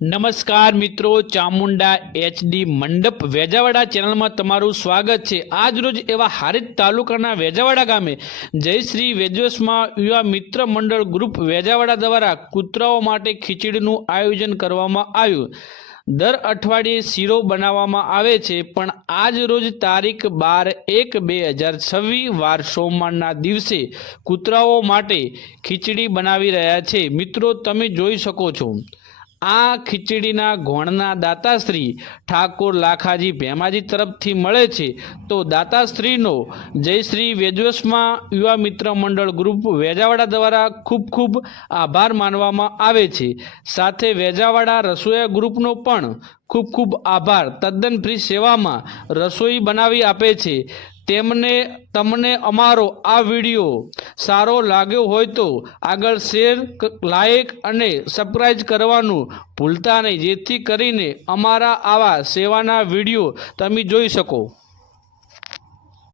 નમસ્કાર મિત્રો, ચામુંડા એચડી મંડપ વેજાવાડા ચેનલમાં તમારું સ્વાગત છે। આજ રોજ એવા હારીજ તાલુકાના વેજાવાડા ગામે જય શ્રી વેજોસમાં યુવા મિત્ર મંડળ ગ્રુપ વેજાવાડા દ્વારા કૂતરાઓ માટે ખીચડીનું આયોજન કરવામાં આવ્યું। દર અઠવાડિયે શીરો બનાવવામાં આવે છે, પણ આજ રોજ તારીખ 12/1/2026 વાર સોમવારના દિવસે કૂતરાઓ માટે ખીચડી બનાવી રહ્યા છે। મિત્રો, તમે જોઈ શકો છો આ ખીચડીના ઘોણના દાતાશ્રી ઠાકોર લાખાજી ભેમાજી તરફથી મળે છે। તો દાતાશ્રીનો જય શ્રી વેજોસમાં યુવા મિત્ર મંડળ ગ્રુપ વેજાવાડા દ્વારા ખૂબ ખૂબ આભાર માનવામાં આવે છે। સાથે વેજાવાડા રસોઈયા ગ્રુપનો પણ ખૂબ ખૂબ આભાર। તદ્દન ફ્રી સેવામાં રસોઈ બનાવી આપે છે। તમને અમારો આ વિડીયો સારો લાગ્યો હોય તો આગળ શેર, લાઈક અને સબસ્ક્રાઈબ કરવાનું ભૂલતા નહીં, જેથી કરીને અમારા આવા સેવાના વિડીયો તમે જોઈ શકો।